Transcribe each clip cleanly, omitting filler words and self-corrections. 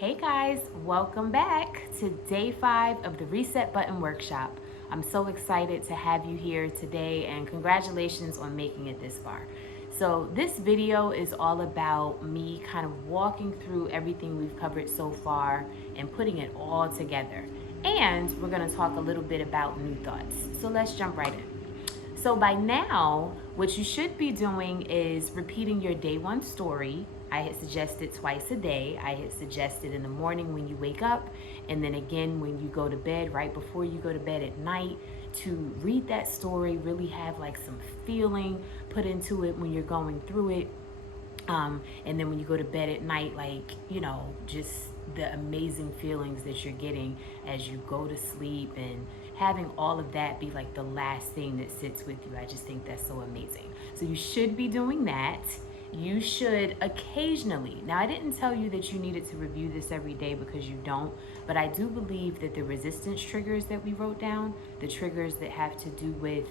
Hey guys, welcome back to day 5 of the Reset Button Workshop. I'm so excited to have you here today and congratulations on making it this far. So this video is all about me kind of walking through everything we've covered so far and putting it all together. And we're going to talk a little bit about new thoughts. So let's jump right in. So by now, what you should be doing is repeating your day 1 story. I had suggested twice a day. I had suggested in the morning when you wake up, and then again when you go to bed, right before you go to bed at night, to read that story, really have like some feeling put into it when you're going through it. And then when you go to bed at night, like, just the amazing feelings that you're getting as you go to sleep, and having all of that be like the last thing that sits with you. I just think that's so amazing. So you should be doing that. You should occasionally, now I didn't tell you that you needed to review this every day because you don't, but I do believe that the resistance triggers that we wrote down, the triggers that have to do with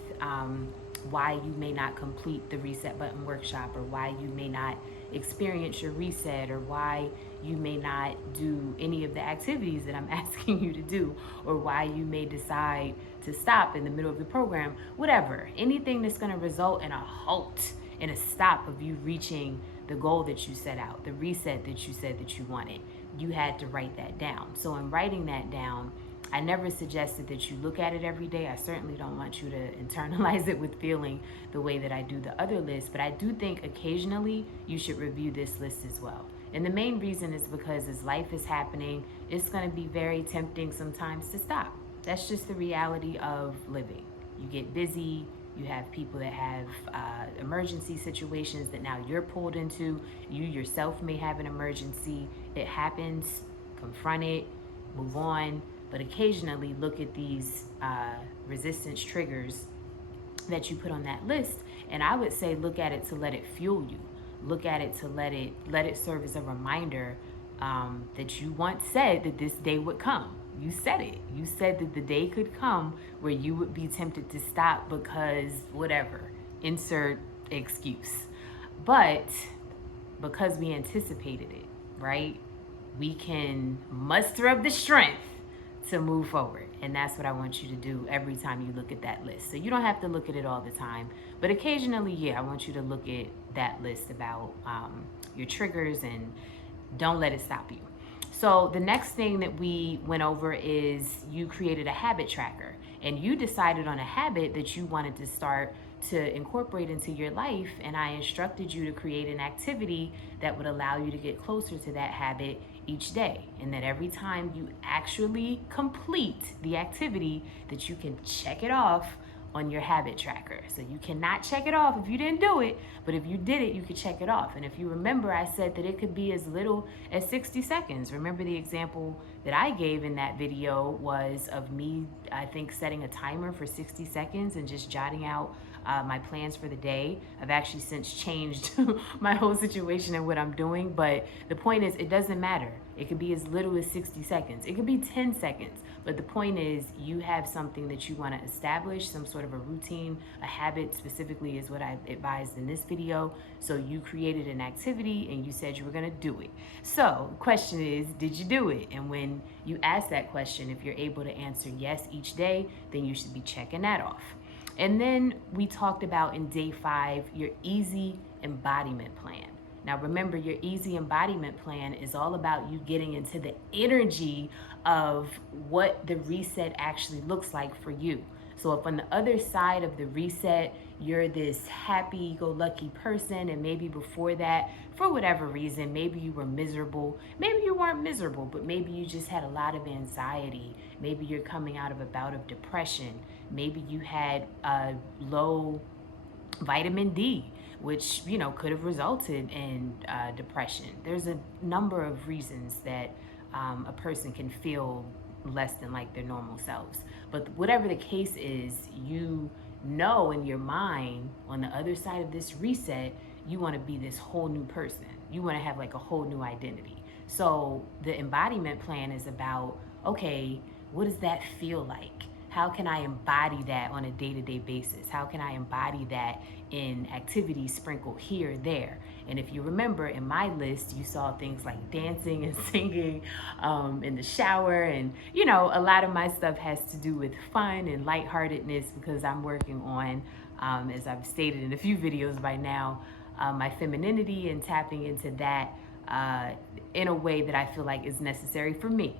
why you may not complete the Reset Button Workshop, or why you may not experience your reset, or why you may not do any of the activities that I'm asking you to do, or why you may decide to stop in the middle of the program, whatever. Anything that's going to result in a halt, in a stop of you reaching the goal that you set out, the reset that you said that you wanted. You had to write that down. So in writing that down, I never suggested that you look at it every day. I certainly don't want you to internalize it with feeling the way that I do the other list, but I do think occasionally you should review this list as well. And the main reason is because as life is happening, it's going to be very tempting sometimes to stop. That's just the reality of living. You get busy, you have people that have emergency situations that now you're pulled into. You yourself may have an emergency. It happens, confront it, move on. But occasionally look at these resistance triggers that you put on that list, and I would say look at it to let it fuel you. Look at it to let it serve as a reminder that you once said that this day would come. You said it. You said that the day could come where you would be tempted to stop because whatever, insert excuse. But because we anticipated it, right? We can muster up the strength to move forward. And that's what I want you to do every time you look at that list. So you don't have to look at it all the time, but occasionally, yeah, I want you to look at that list about your triggers, and don't let it stop you. So the next thing that we went over is you created a habit tracker, and you decided on a habit that you wanted to start to incorporate into your life, and I instructed you to create an activity that would allow you to get closer to that habit each day, and that every time you actually complete the activity, that you can check it off on your habit tracker. So you cannot check it off if you didn't do it, but if you did it, you could check it off. And if you remember, I said that it could be as little as 60 seconds. Remember the example that I gave in that video was of me, I think, setting a timer for 60 seconds and just jotting out my plans for the day. I've actually since changed my whole situation and what I'm doing, but the point is, it doesn't matter. It could be as little as 60 seconds. It could be 10 seconds. But the point is, you have something that you want to establish, some sort of a routine, a habit specifically is what I advised in this video. So you created an activity and you said you were going to do it. So the question is, did you do it? And when you ask that question, if you're able to answer yes each day, then you should be checking that off. And then we talked about in day 5, your easy embodiment plan. Now remember, your easy embodiment plan is all about you getting into the energy of what the reset actually looks like for you. So if on the other side of the reset, you're this happy-go-lucky person, and maybe before that, for whatever reason, maybe you were miserable, maybe you weren't miserable, but maybe you just had a lot of anxiety, maybe you're coming out of a bout of depression, maybe you had low vitamin D, which could have resulted in depression. There's a number of reasons that a person can feel less than like their normal selves. But whatever the case is, you know in your mind, on the other side of this reset, you want to be this whole new person. You want to have like a whole new identity. So the embodiment plan is about, okay, what does that feel like? how can I embody that on a day-to-day basis? How can I embody that in activities sprinkled here, there? And if you remember in my list, you saw things like dancing and singing in the shower. And, you know, a lot of my stuff has to do with fun and lightheartedness because I'm working on, as I've stated in a few videos by now, my femininity and tapping into that in a way that I feel like is necessary for me.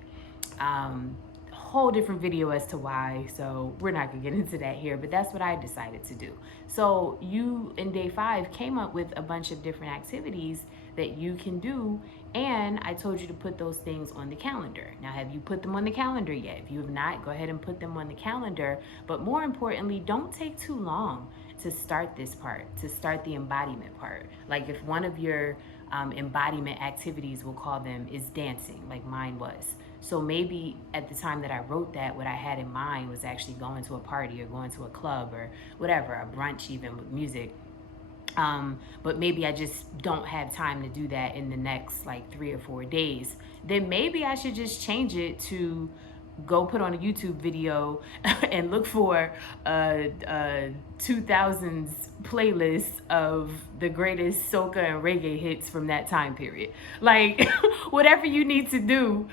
Whole different video as to why, so we're not gonna get into that here, but that's what I decided to do. So you in day 5 came up with a bunch of different activities that you can do, and I told you to put those things on the calendar. Now, have you put them on the calendar yet? If you have not, go ahead and put them on the calendar, but more importantly, don't take too long to start this part, to start the embodiment part. Like if one of your embodiment activities, we'll call them, is dancing, like mine was. So maybe at the time that I wrote that, what I had in mind was actually going to a party or going to a club or whatever, a brunch even with music. But maybe I just don't have time to do that in the next like 3 or 4 days. Then maybe I should just change it to go put on a YouTube video and look for a 2000s playlist of the greatest soca and reggae hits from that time period. Like whatever you need to do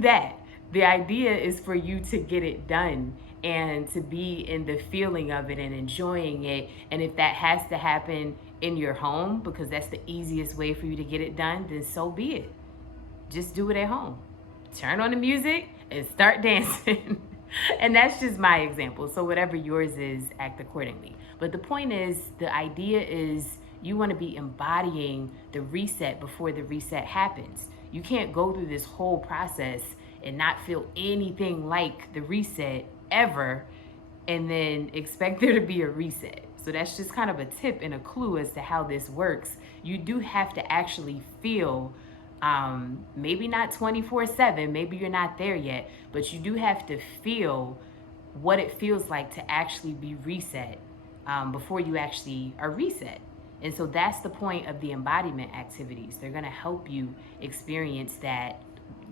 that. The idea is for you to get it done and to be in the feeling of it and enjoying it. And if that has to happen in your home because that's the easiest way for you to get it done, then so be it. Just do it at home. Turn on the music and start dancing. And that's just my example. So whatever yours is, act accordingly. But the point is, the idea is you want to be embodying the reset before the reset happens. You can't go through this whole process and not feel anything like the reset ever and then expect there to be a reset. So that's just kind of a tip and a clue as to how this works. You do have to actually feel maybe not 24/7, maybe you're not there yet, but you do have to feel what it feels like to actually be reset before you actually are reset. And so that's the point of the embodiment activities. They're going to help you experience that,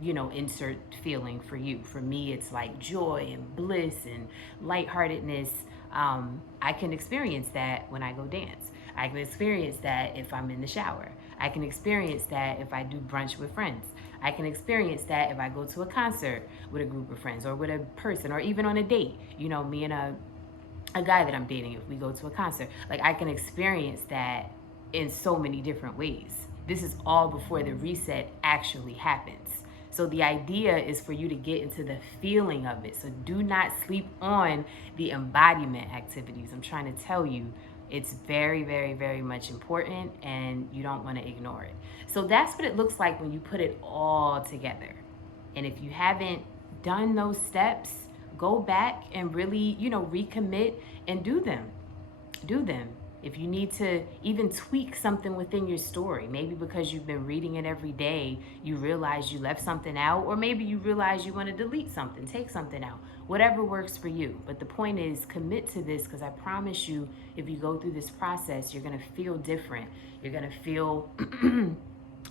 you know, insert feeling for you. For me, it's like joy and bliss and lightheartedness. I can experience that when I go dance. I can experience that if I'm in the shower. I can experience that if I do brunch with friends. I can experience that if I go to a concert with a group of friends or with a person or even on a date. You know, me and a guy that I'm dating, if we go to a concert, like I can experience that in so many different ways. This is all before the reset actually happens. So the idea is for you to get into the feeling of it. So do not sleep on the embodiment activities. I'm trying to tell you, it's very, very, very much important and you don't want to ignore it. So that's what it looks like when you put it all together. And if you haven't done those steps, go back and really, you know, recommit and do them. Do them. If you need to even tweak something within your story, maybe because you've been reading it every day, you realize you left something out, or maybe you realize you want to delete something, take something out, whatever works for you. But the point is, commit to this, because I promise you, if you go through this process, you're going to feel different. You're going to feel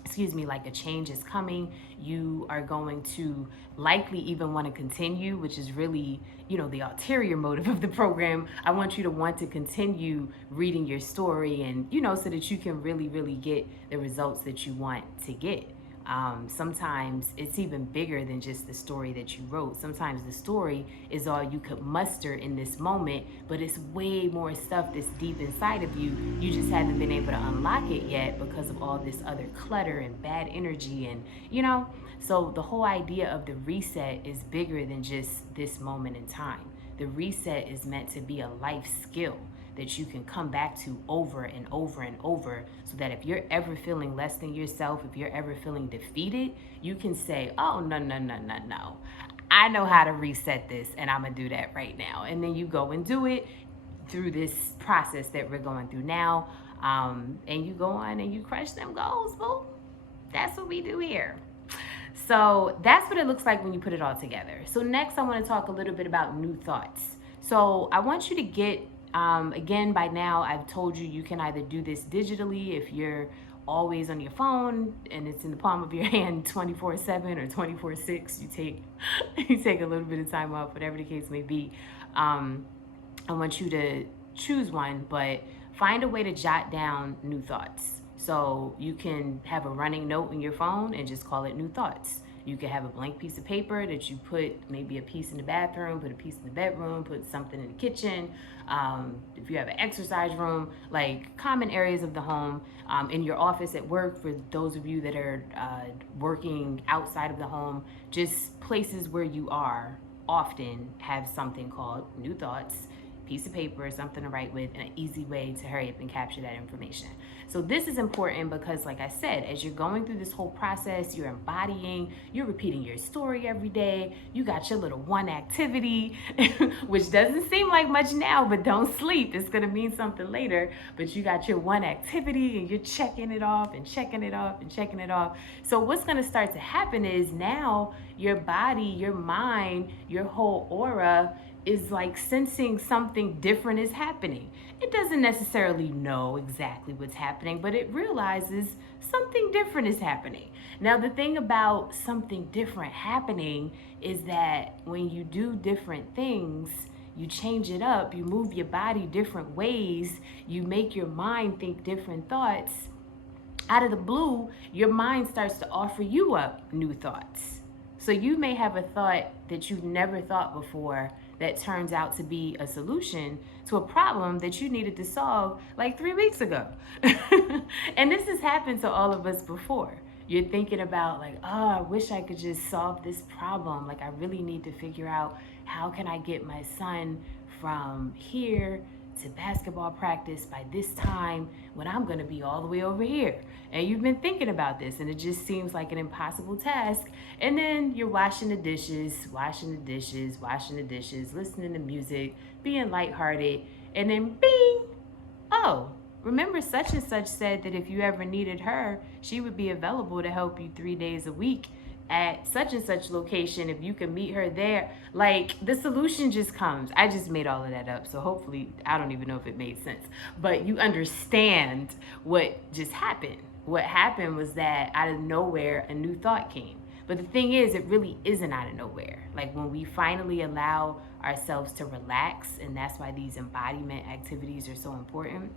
excuse me, like a change is coming. You are going to likely even want to continue, which is really, you know, the ulterior motive of the program. I want you to want to continue reading your story and, you know, so that you can really, really get the results that you want to get. Sometimes it's even bigger than just the story that you wrote. Sometimes the story is all you could muster in this moment, but it's way more stuff that's deep inside of you. You just haven't been able to unlock it yet because of all this other clutter and bad energy and, you know, so the whole idea of the reset is bigger than just this moment in time. The reset is meant to be a life skill that you can come back to over and over and over, so that if you're ever feeling less than yourself, if you're ever feeling defeated, you can say, oh, no. I know how to reset this and I'm gonna do that right now. And then you go and do it through this process that we're going through now. And you go on and you crush them goals, boo. That's what we do here. So that's what it looks like when you put it all together. So next I wanna talk a little bit about new thoughts. So I want you to get, again, by now I've told you, you can either do this digitally if you're always on your phone and it's in the palm of your hand 24/7 or 24/6, you take you take a little bit of time off, whatever the case may be. I want you to choose one, but find a way to jot down new thoughts. So you can have a running note in your phone and just call it new thoughts. You can have a blank piece of paper that you put maybe a piece in the bathroom, put a piece in the bedroom, put something in the kitchen. If you have an exercise room, like common areas of the home, in your office, at work, for those of you that are working outside of the home, just places where you are often have something called new thoughts, piece of paper, something to write with, and an easy way to hurry up and capture that information. So this is important because, like I said, as you're going through this whole process, you're embodying, you're repeating your story every day. You got your little one activity, which doesn't seem like much now, but don't sleep. It's gonna mean something later. But you got your one activity and you're checking it off and checking it off and checking it off. So what's gonna start to happen is now your body, your mind, your whole aura is like sensing something different is happening. It doesn't necessarily know exactly what's happening, but it realizes something different is happening. Now, the thing about something different happening is that when you do different things, you change it up, you move your body different ways, you make your mind think different thoughts. Out of the blue, your mind starts to offer you up new thoughts. So you may have a thought that you've never thought before that turns out to be a solution to a problem that you needed to solve like 3 weeks ago. And this has happened to all of us before. You're thinking about like, oh, I wish I could just solve this problem. Like I really need to figure out how can I get my son from here to basketball practice by this time when I'm gonna be all the way over here. And you've been thinking about this and it just seems like an impossible task. And then you're washing the dishes, listening to music, being lighthearted, and then bing, oh, remember such and such said that if you ever needed her, she would be available to help you 3 days a week at such and such location if you can meet her there. Like the solution just comes. I just made all of that up, so hopefully I don't even know if it made sense, but you understand what just happened. What happened was that out of nowhere a new thought came. But the thing is, it really isn't out of nowhere. Like when we finally allow ourselves to relax, and that's why these embodiment activities are so important,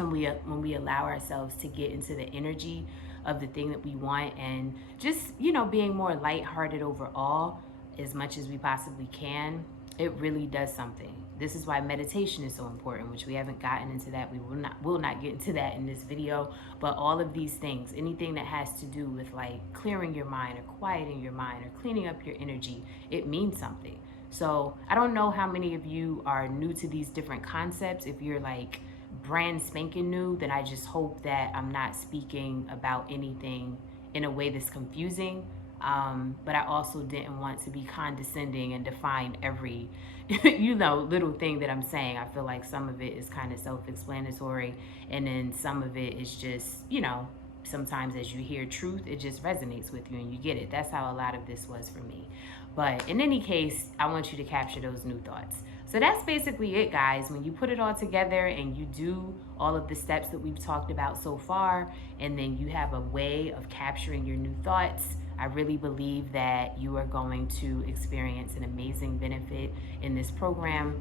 and when we allow ourselves to get into the energy of the thing that we want, and just, you know, being more lighthearted overall as much as we possibly can, it really does something. This is why meditation is so important, which we haven't gotten into that. We will not get into that in this video, but all of these things, anything that has to do with like clearing your mind or quieting your mind or cleaning up your energy, it means something. So I don't know how many of you are new to these different concepts. If you're like brand spanking new, then I just hope that I'm not speaking about anything in a way that's confusing. But I also didn't want to be condescending and define every, you know, little thing that I'm saying. I feel like some of it is kind of self-explanatory, and then some of it is just, you know, sometimes as you hear truth, it just resonates with you and you get it. That's how a lot of this was for me. But in any case, I want you to capture those new thoughts. So that's basically it, guys. When you put it all together and you do all of the steps that we've talked about so far, and then you have a way of capturing your new thoughts, I really believe that you are going to experience an amazing benefit in this program.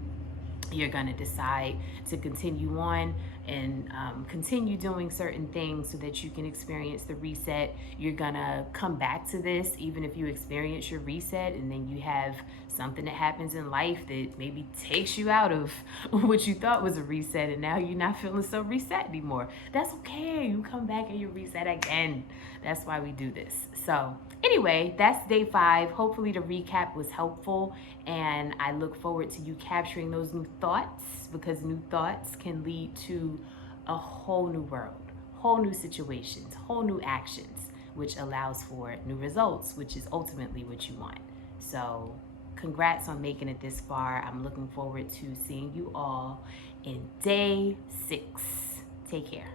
You're going to decide to continue on and continue doing certain things so that you can experience the reset. You're going to come back to this even if you experience your reset and then you have something that happens in life that maybe takes you out of what you thought was a reset, and now you're not feeling so reset anymore. That's okay. You come back and you reset again. That's why we do this. So anyway, that's day 5. Hopefully the recap was helpful, and I look forward to you capturing those new thoughts, because new thoughts can lead to a whole new world, whole new situations, whole new actions, which allows for new results, which is ultimately what you want. So congrats on making it this far. I'm looking forward to seeing you all in day 6. Take care.